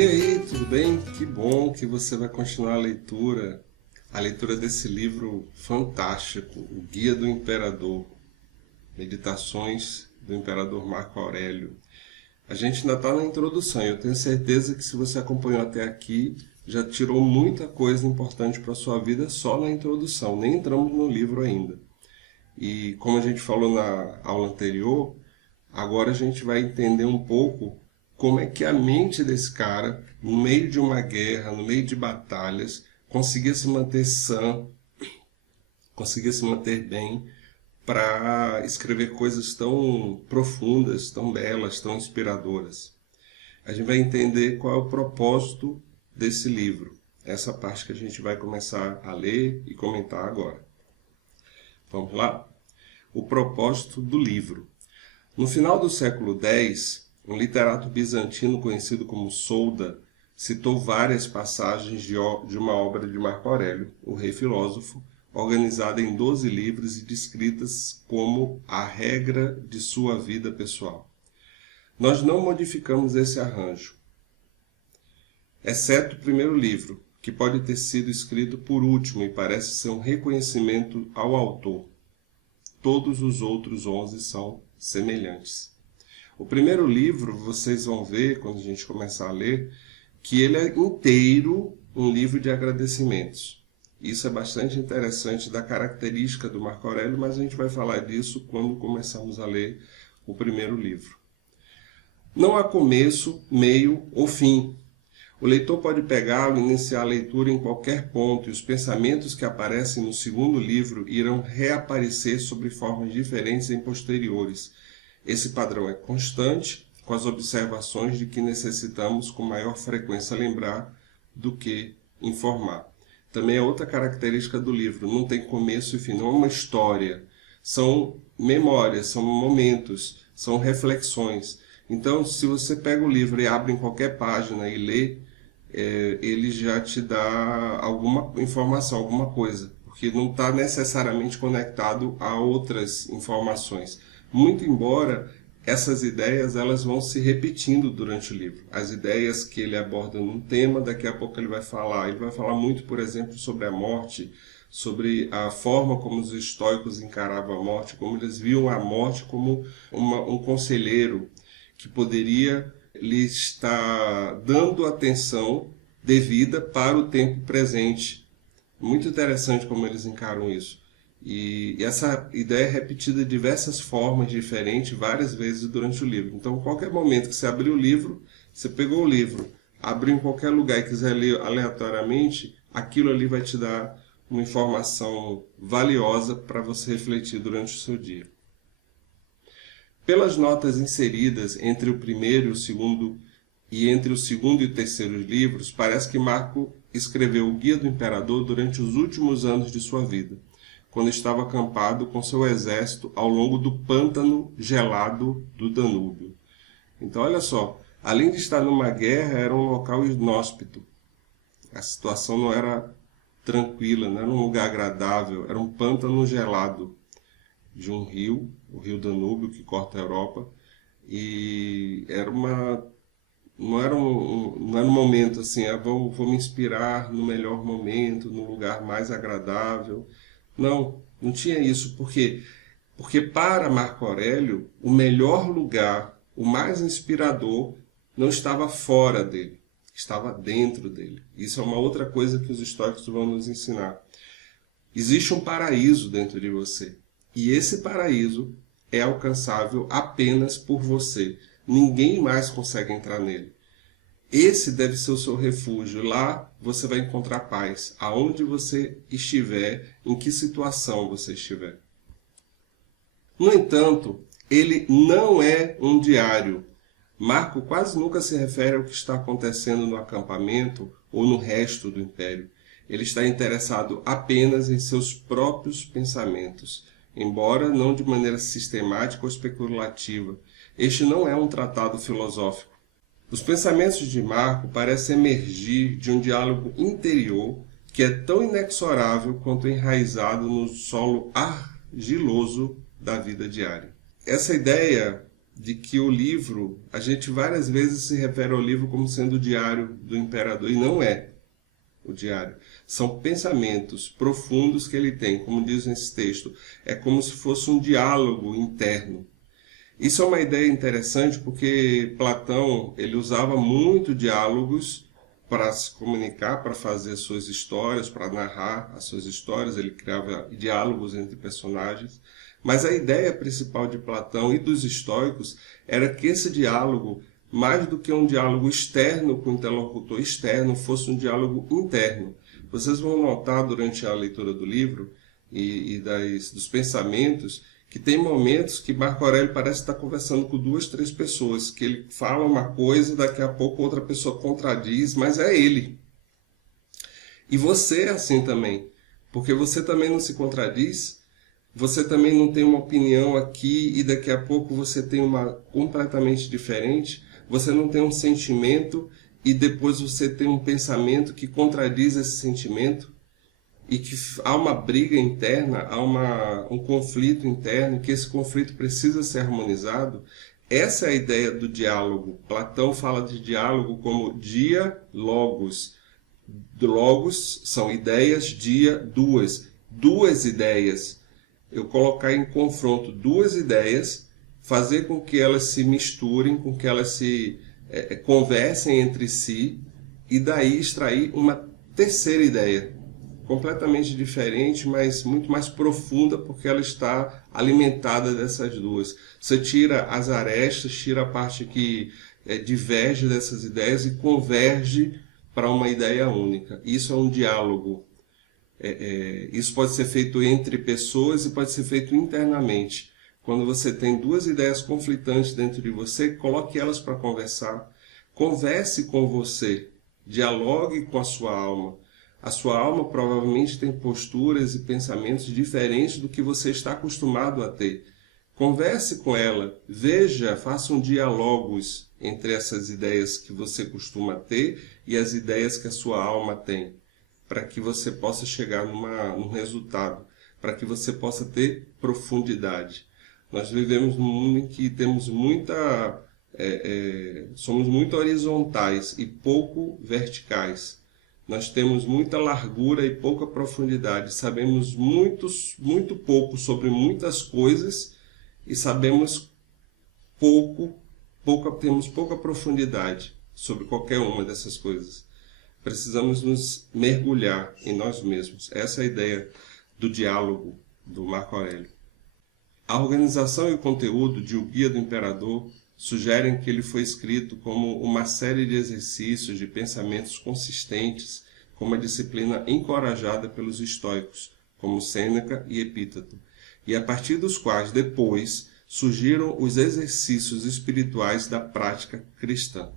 E aí, tudo bem? Que bom que você vai continuar a leitura desse livro fantástico, O Guia do Imperador, Meditações do Imperador Marco Aurélio. A gente ainda está na introdução e eu tenho certeza que se você acompanhou até aqui, já tirou muita coisa importante para a sua vida só na introdução, nem entramos no livro ainda. E como a gente falou na aula anterior, agora a gente vai entender um pouco como é que a mente desse cara, no meio de uma guerra, no meio de batalhas, conseguia se manter sã, conseguia se manter bem para escrever coisas tão profundas, tão belas, tão inspiradoras. A gente vai entender qual é o propósito desse livro, essa parte que a gente vai começar a ler e comentar agora. Vamos lá? O propósito do livro. No final do século X, um literato bizantino conhecido como Solda citou várias passagens de uma obra de Marco Aurélio, o rei filósofo, organizada em 12 livros e descritas como a regra de sua vida pessoal. Nós não modificamos esse arranjo, exceto o primeiro livro, que pode ter sido escrito por último e parece ser um reconhecimento ao autor. Todos os outros 11 são semelhantes. O primeiro livro, vocês vão ver, quando a gente começar a ler, que ele é inteiro um livro de agradecimentos. Isso é bastante interessante da característica do Marco Aurélio, mas a gente vai falar disso quando começarmos a ler o primeiro livro. Não há começo, meio ou fim. O leitor pode pegá-lo e iniciar a leitura em qualquer ponto, e os pensamentos que aparecem no segundo livro irão reaparecer sob formas diferentes em posteriores. Esse padrão é constante, com as observações de que necessitamos com maior frequência lembrar do que informar. Também é outra característica do livro, não tem começo e fim, não é uma história. São memórias, são momentos, são reflexões. Então, se você pega o livro e abre em qualquer página e lê, ele já te dá alguma informação, alguma coisa, porque não está necessariamente conectado a outras informações. Muito embora essas ideias elas vão se repetindo durante o livro. As ideias que ele aborda num tema, daqui a pouco ele vai falar muito, por exemplo, sobre a morte, sobre a forma como os estoicos encaravam a morte, como eles viam a morte como um conselheiro que poderia lhe estar dando atenção devida para o tempo presente. Muito interessante como eles encaram isso. E essa ideia é repetida de diversas formas diferentes, várias vezes durante o livro. Então, qualquer momento que você abrir o livro, você pegou o livro, abriu em qualquer lugar e quiser ler aleatoriamente, aquilo ali vai te dar uma informação valiosa para você refletir durante o seu dia. Pelas notas inseridas entre o primeiro e o segundo, e entre o segundo e o terceiro livros, parece que Marco escreveu o Guia do Imperador durante os últimos anos de sua vida, quando estava acampado com seu exército ao longo do pântano gelado do Danúbio. Então, olha só, além de estar numa guerra, era um local inóspito. A situação não era tranquila, não era um lugar agradável, era um pântano gelado de um rio, o rio Danúbio, que corta a Europa, e não era um momento assim, vou me inspirar no melhor momento, no lugar mais agradável. Não tinha isso. Por quê? Porque para Marco Aurélio, o melhor lugar, o mais inspirador, não estava fora dele, estava dentro dele. Isso é uma outra coisa que os estoicos vão nos ensinar. Existe um paraíso dentro de você. E esse paraíso é alcançável apenas por você. Ninguém mais consegue entrar nele. Esse deve ser o seu refúgio. Lá você vai encontrar paz, aonde você estiver, em que situação você estiver. No entanto, ele não é um diário. Marco quase nunca se refere ao que está acontecendo no acampamento ou no resto do império. Ele está interessado apenas em seus próprios pensamentos, embora não de maneira sistemática ou especulativa. Este não é um tratado filosófico. Os pensamentos de Marco parecem emergir de um diálogo interior que é tão inexorável quanto enraizado no solo argiloso da vida diária. Essa ideia de que o livro, a gente várias vezes se refere ao livro como sendo o diário do imperador, e não é o diário. São pensamentos profundos que ele tem, como diz nesse texto. É como se fosse um diálogo interno. Isso é uma ideia interessante porque Platão ele usava muito diálogos para se comunicar, para fazer suas histórias, para narrar as suas histórias. Ele criava diálogos entre personagens. Mas a ideia principal de Platão e dos estoicos era que esse diálogo, mais do que um diálogo externo com o interlocutor externo, fosse um diálogo interno. Vocês vão notar durante a leitura do livro dos pensamentos que tem momentos que Marco Aurélio parece estar conversando com 2, 3 pessoas, que ele fala uma coisa, daqui a pouco outra pessoa contradiz, mas é ele. E você é assim também, porque você também não se contradiz, você também não tem uma opinião aqui e daqui a pouco você tem uma completamente diferente, você não tem um sentimento e depois você tem um pensamento que contradiz esse sentimento, e que há uma briga interna, há um conflito interno, que esse conflito precisa ser harmonizado. Essa é a ideia do diálogo. Platão fala de diálogo como dia-logos. Logos são ideias, dia, duas. Duas ideias. Eu colocar em confronto 2 ideias, fazer com que elas se misturem, com que elas se conversem entre si, e daí extrair uma terceira ideia, completamente diferente, mas muito mais profunda, porque ela está alimentada dessas duas. Você tira as arestas, tira a parte que diverge dessas ideias e converge para uma ideia única. Isso é um diálogo. Isso pode ser feito entre pessoas e pode ser feito internamente. Quando você tem 2 ideias conflitantes dentro de você, coloque elas para conversar. Converse com você. Dialogue com a sua alma. A sua alma provavelmente tem posturas e pensamentos diferentes do que você está acostumado a ter. Converse com ela, veja, faça um diálogos entre essas ideias que você costuma ter e as ideias que a sua alma tem, para que você possa chegar num resultado, para que você possa ter profundidade. Nós vivemos num mundo em que temos somos muito horizontais e pouco verticais. Nós temos muita largura e pouca profundidade. Sabemos muito pouco sobre muitas coisas e sabemos temos pouca profundidade sobre qualquer uma dessas coisas. Precisamos nos mergulhar em nós mesmos. Essa é a ideia do diálogo do Marco Aurélio. A organização e o conteúdo de O Guia do Imperador sugerem que ele foi escrito como uma série de exercícios de pensamentos consistentes, com uma disciplina encorajada pelos estoicos, como Sêneca e Epíteto, e a partir dos quais depois surgiram os exercícios espirituais da prática cristã.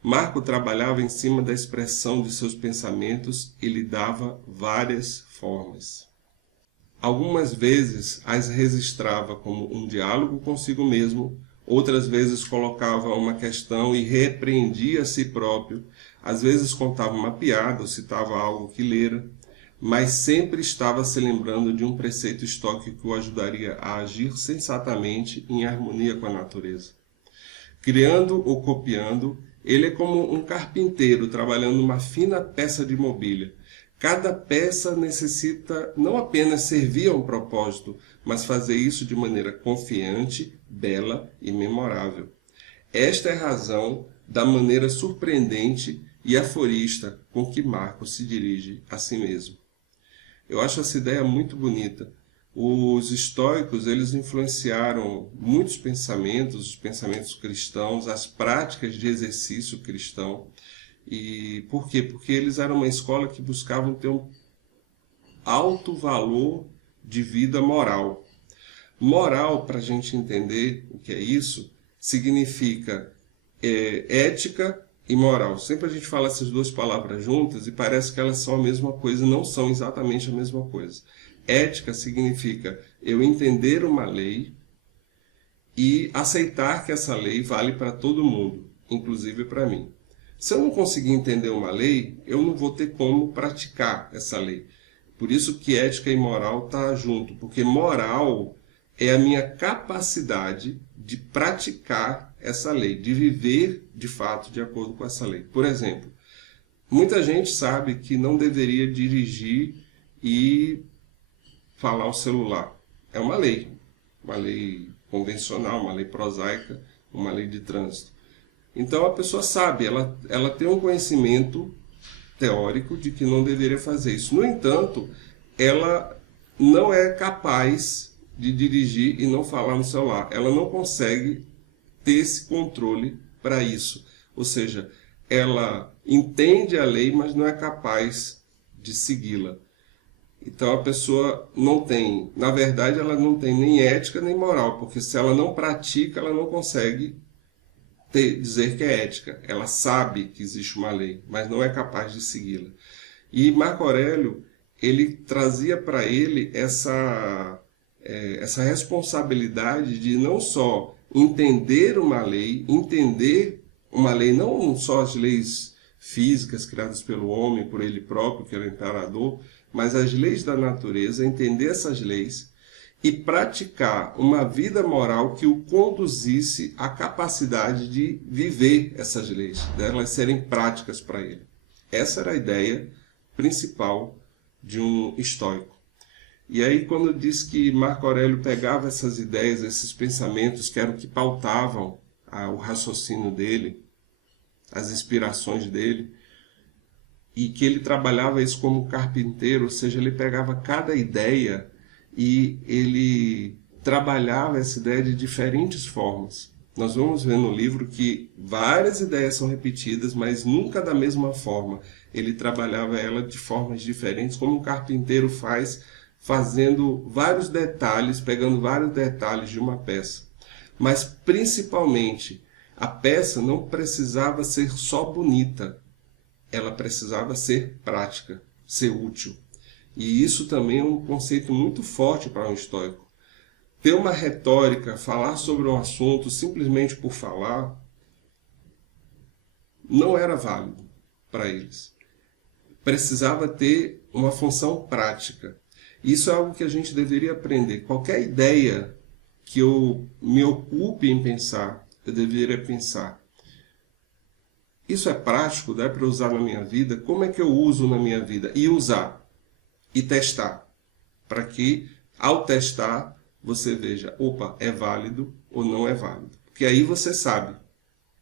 Marco trabalhava em cima da expressão de seus pensamentos e lhe dava várias formas. Algumas vezes as registrava como um diálogo consigo mesmo, outras vezes colocava uma questão e repreendia a si próprio, às vezes contava uma piada ou citava algo que lera, mas sempre estava se lembrando de um preceito estoico que o ajudaria a agir sensatamente em harmonia com a natureza. Criando ou copiando, ele é como um carpinteiro trabalhando uma fina peça de mobília. Cada peça necessita não apenas servir a um propósito, mas fazer isso de maneira confiante, bela e memorável. Esta é a razão da maneira surpreendente e aforista com que Marco se dirige a si mesmo. Eu acho essa ideia muito bonita. Os estoicos, eles influenciaram muitos pensamentos, os pensamentos cristãos, as práticas de exercício cristão. E por quê? Porque eles eram uma escola que buscavam ter um alto valor de vida moral. Moral, para a gente entender o que é isso, significa ética e moral. Sempre a gente fala essas duas palavras juntas e parece que elas são a mesma coisa, não são exatamente a mesma coisa. Ética significa eu entender uma lei e aceitar que essa lei vale para todo mundo, inclusive para mim. Se eu não conseguir entender uma lei, eu não vou ter como praticar essa lei. Por isso que ética e moral estão junto, porque moral é a minha capacidade de praticar essa lei, de viver de fato de acordo com essa lei. Por exemplo, muita gente sabe que não deveria dirigir e falar ao celular. É uma lei convencional, uma lei prosaica, uma lei de trânsito. Então a pessoa sabe, ela tem um conhecimento teórico de que não deveria fazer isso. No entanto, ela não é capaz de dirigir e não falar no celular. Ela não consegue ter esse controle para isso. Ou seja, ela entende a lei, mas não é capaz de segui-la. Então a pessoa não tem, na verdade, ela não tem nem ética nem moral, porque se ela não pratica, ela não consegue dizer que é ética. Ela sabe que existe uma lei, mas não é capaz de segui-la. E Marco Aurélio, ele trazia para ele essa responsabilidade de não só entender uma lei não só as leis físicas criadas pelo homem, por ele próprio, que era o imperador, mas as leis da natureza, entender essas leis e praticar uma vida moral que o conduzisse à capacidade de viver essas leis, delas serem práticas para ele. Essa era a ideia principal de um estoico. E aí, quando diz que Marco Aurélio pegava essas ideias, esses pensamentos que eram que pautavam o raciocínio dele, as inspirações dele, e que ele trabalhava isso como carpinteiro, ou seja, ele pegava cada ideia e ele trabalhava essa ideia de diferentes formas. Nós vamos ver no livro que várias ideias são repetidas, mas nunca da mesma forma. Ele trabalhava ela de formas diferentes, como um carpinteiro faz, fazendo vários detalhes, pegando vários detalhes de uma peça. Mas, principalmente, a peça não precisava ser só bonita, ela precisava ser prática, ser útil. E isso também é um conceito muito forte para um estoico. Ter uma retórica, falar sobre um assunto simplesmente por falar, não era válido para eles. Precisava ter uma função prática. Isso é algo que a gente deveria aprender. Qualquer ideia que eu me ocupe em pensar, eu deveria pensar: isso é prático? Dá para usar na minha vida? Como é que eu uso na minha vida? E usar. E testar. Para que, ao testar, você veja, opa, é válido ou não é válido. Porque aí você sabe.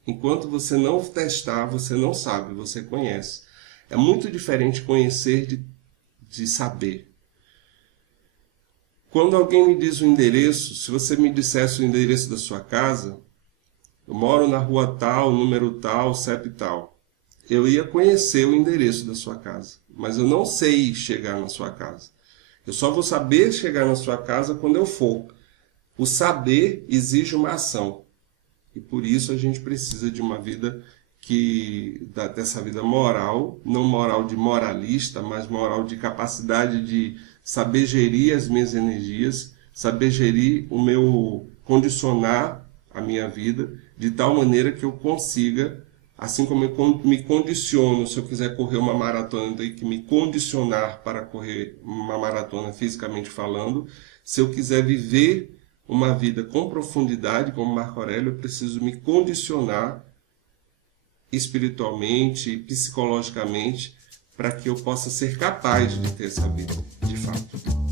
Enquanto você não testar, você não sabe, você conhece. É muito diferente conhecer de saber. Quando alguém me diz o endereço, se você me dissesse o endereço da sua casa, eu moro na rua tal, número tal, CEP tal, eu ia conhecer o endereço da sua casa, mas eu não sei chegar na sua casa. Eu só vou saber chegar na sua casa quando eu for. O saber exige uma ação. E por isso a gente precisa de uma vida dessa vida moral, não moral de moralista, mas moral de capacidade de saber gerir as minhas energias, saber gerir condicionar a minha vida, de tal maneira que eu consiga, assim como eu me condiciono, se eu quiser correr uma maratona, eu tenho que me condicionar para correr uma maratona fisicamente falando. Se eu quiser viver uma vida com profundidade, como Marco Aurélio, eu preciso me condicionar espiritualmente, psicologicamente, para que eu possa ser capaz de ter essa vida, de fato.